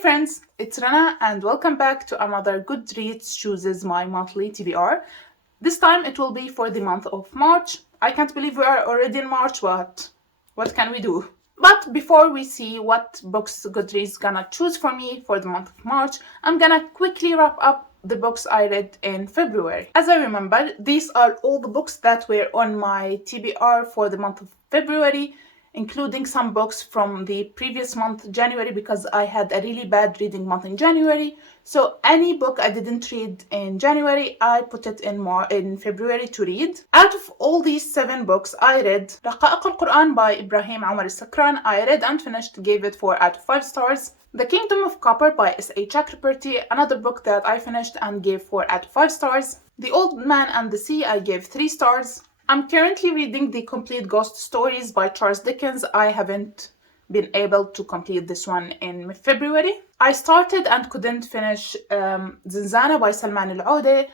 friends, it's Rana and welcome back to another Goodreads chooses my monthly TBR. This time it will be for the month of March. I can't believe we are already in March, but what can we do? But before we see what books Goodreads gonna choose for me for the month of March, I'm gonna quickly wrap up the books I read in February. As I remember, these are all the books that were on my TBR for the month of February, including some books from the previous month, January, because I had a really bad reading month in January. So any book I didn't read in January, I put it in February to read. Out of all these 7 books, I read رقائق القرآن by Ibrahim Omar Sakran. I read and finished, gave it 4 out of 5 stars. The Kingdom of Copper by S.A. Chakraborty, another book that I finished and gave 4 out of 5 stars. The Old Man and the Sea, I gave 3 stars. I'm currently reading The Complete Ghost Stories by Charles Dickens. I haven't been able to complete this one in February. I started and couldn't finish Zinzana by Salman al-Aude.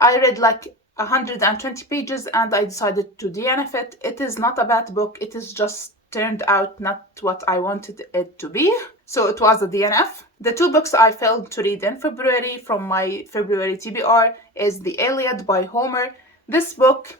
I read like 120 pages and I decided to DNF it. It is not a bad book. It is just turned out not what I wanted it to be. So it was a DNF. The 2 books I failed to read in February from my February TBR is The Iliad by Homer. This book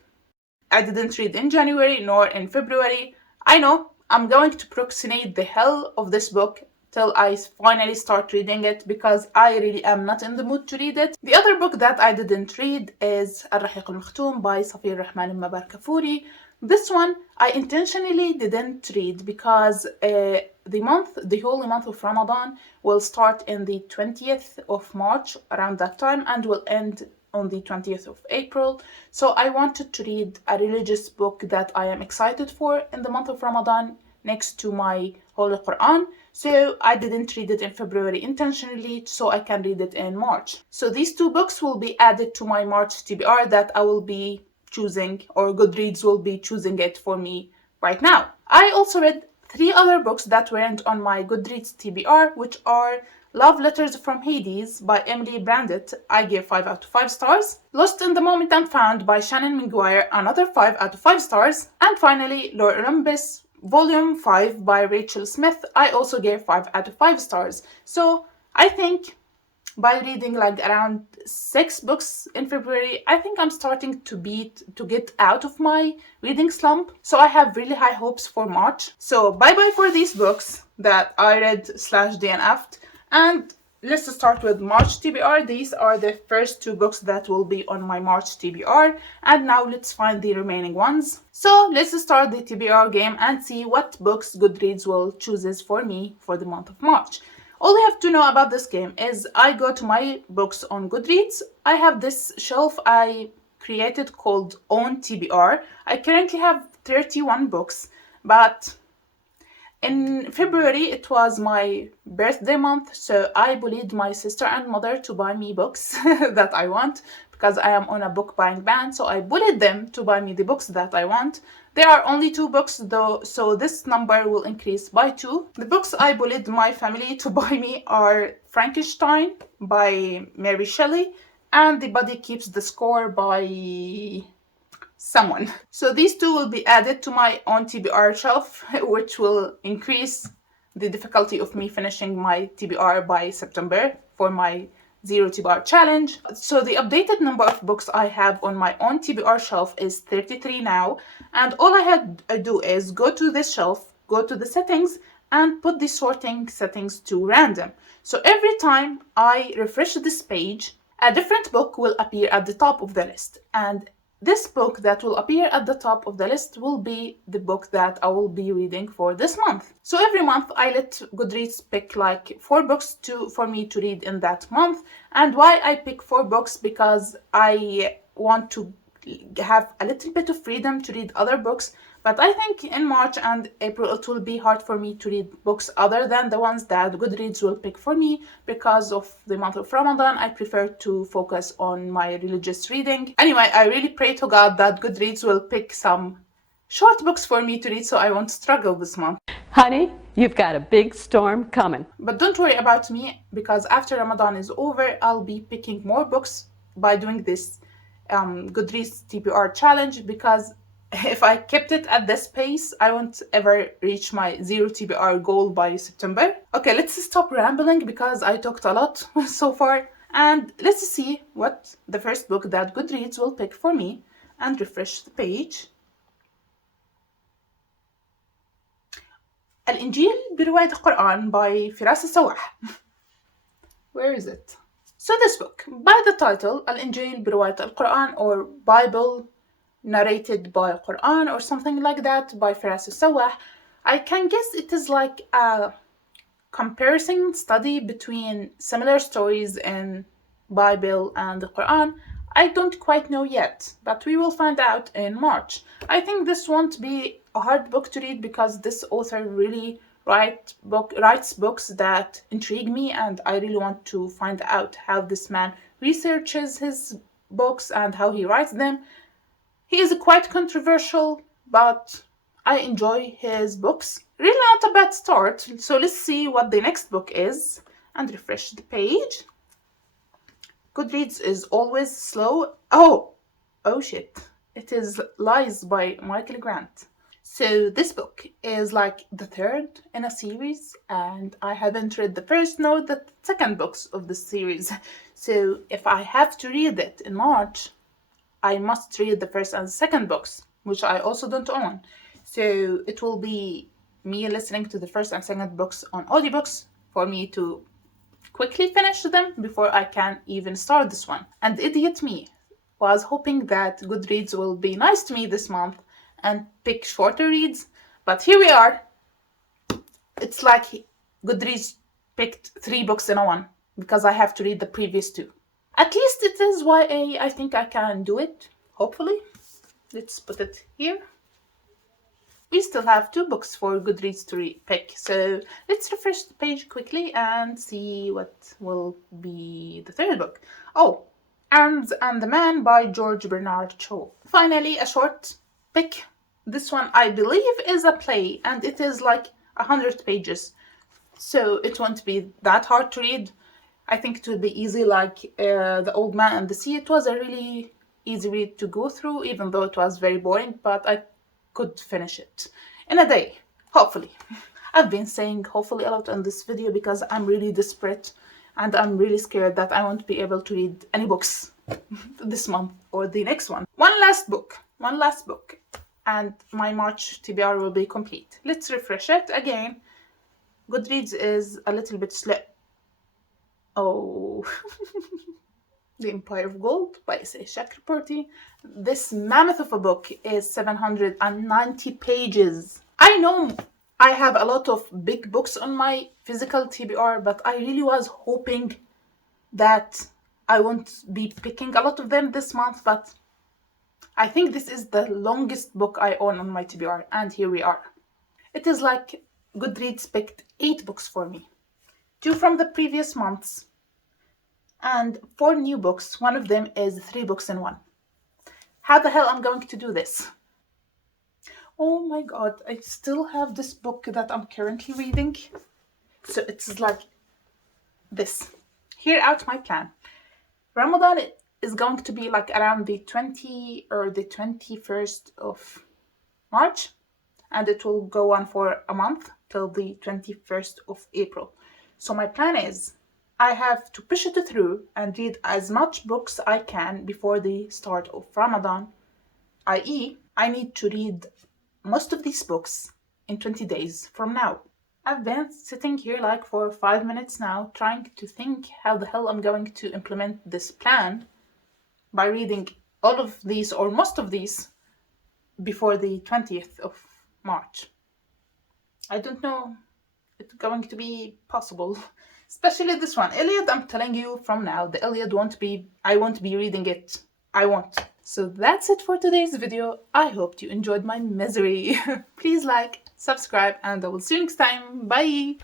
I didn't read in January nor in February. I know I'm going to procrastinate the hell of this book till I finally start reading it because I really am not in the mood to read it. The other book that I didn't read is الرحيق المختوم by Safi Rahman al-Mabar Kafuri. This one I intentionally didn't read because the holy month of Ramadan will start in the 20th of March around that time and will end on the 20th of April. So I wanted to read a religious book that I am excited for in the month of Ramadan next to my Holy Quran. So I didn't read it in February intentionally so I can read it in March. So these 2 books will be added to my March TBR that I will be choosing, or Goodreads will be choosing it for me right now. I also read 3 other books that weren't on my Goodreads TBR, which are Love Letters from Hades by Emily Brandett. I gave 5 out of 5 stars. Lost in the Moment and Found by Shannon McGuire, another 5 out of 5 stars. And finally, Lord Olympus Volume 5 by Rachel Smith. I also gave 5 out of 5 stars. So I think by reading like around 6 books in February, I think I'm starting to get out of my reading slump. So I have really high hopes for March. So bye-bye for these books that I read / DNF'd. And let's start with March TBR. These are the first 2 books that will be on my March TBR. And now let's find the remaining ones. So let's start the TBR game and see what books Goodreads will chooses for me for the month of March. All you have to know about this game is I go to my books on Goodreads. I have this shelf I created called Own TBR. I currently have 31 books, but in February, it was my birthday month, so I bullied my sister and mother to buy me books that I want because I am on a book buying ban, so I bullied them to buy me the books that I want. There are only 2 books though, so this number will increase by 2. The books I bullied my family to buy me are Frankenstein by Mary Shelley and The Body Keeps the Score by someone. So these 2 will be added to my own TBR shelf, which will increase the difficulty of me finishing my TBR by September for my 0 TBR challenge. So the updated number of books I have on my own TBR shelf is 33 now, and all I had to do is go to this shelf, go to the settings, and put the sorting settings to random. So every time I refresh this page, a different book will appear at the top of the list, and this book that will appear at the top of the list will be the book that I will be reading for this month. So every month I let Goodreads pick like 4 books for me to read in that month. And why I pick 4 books? Because I want to have a little bit of freedom to read other books. But I think in March and April it will be hard for me to read books other than the ones that Goodreads will pick for me. Because of the month of Ramadan, I prefer to focus on my religious reading. Anyway, I really pray to God that Goodreads will pick some short books for me to read so I won't struggle this month. Honey, you've got a big storm coming. But don't worry about me, because after Ramadan is over, I'll be picking more books by doing this Goodreads TBR challenge, because if I kept it at this pace, I won't ever reach my 0 TBR goal by September. Okay, let's stop rambling because I talked a lot so far. And let's see what the first book that Goodreads will pick for me, and refresh the page. الإنجيل برواية القرآن by فراس السواح. Where is it? So this book, by the title, الإنجيل برواية القرآن, or Bible narrated by Quran, or something like that, by Firas al-Sawah, I can guess it is like a comparison study between similar stories in Bible and the Quran. I don't quite know yet, but we will find out in March. I think this won't be a hard book to read because this author really writes books that intrigue me, and I really want to find out how this man researches his books and how he writes them. He is quite controversial, but I enjoy his books. Really not a bad start. So let's see what the next book is, and refresh the page. Goodreads is always slow. Oh shit. It is Lies by Michael Grant. So this book is like the third in a series, and I haven't read the first nor the second books of the series. So if I have to read it in March, I must read the first and second books, which I also don't own. So it will be me listening to the first and second books on audiobooks for me to quickly finish them before I can even start this one. And idiot me was hoping that Goodreads will be nice to me this month and pick shorter reads, but here we are. It's like Goodreads picked 3 books in one because I have to read the previous 2. At least it is YA. I think I can do it, hopefully. Let's put it here. We still have 2 books for Goodreads to pick, so let's refresh the page quickly and see what will be the third book. Oh, Arms and the Man by George Bernard Shaw. Finally, a short pick. This one, I believe, is a play, and it is like 100 pages, so it won't be that hard to read. I think it will be easy, like The Old Man and the Sea. It was a really easy read to go through, even though it was very boring, but I could finish it in a day, hopefully. I've been saying hopefully a lot on this video because I'm really desperate, and I'm really scared that I won't be able to read any books this month or the next one. One last book, and my March TBR will be complete. Let's refresh it again. Goodreads is a little bit slow. Oh, The Empire of Gold by S.A. Chakraborty. This mammoth of a book is 790 pages. I know I have a lot of big books on my physical TBR, but I really was hoping that I won't be picking a lot of them this month, but I think this is the longest book I own on my TBR, and here we are. It is like Goodreads picked 8 books for me. 2 from the previous months, and 4 new books. One of them is 3 books in one. How the hell I'm going to do this? Oh my god, I still have this book that I'm currently reading. So it's like this. Hear out my plan. Ramadan is going to be like around the 20th or the 21st of March, and it will go on for a month till the 21st of April. So my plan is I have to push it through and read as much books I can before the start of Ramadan, i.e., I need to read most of these books in 20 days from now. I've been sitting here like for 5 minutes now trying to think how the hell I'm going to implement this plan by reading all of these or most of these before the 20th of March. I don't know if it's going to be possible. Especially this one. Iliad, I'm telling you from now, the Iliad I won't be reading it. I won't. So that's it for today's video. I hope you enjoyed my misery. Please like, subscribe, and I will see you next time. Bye!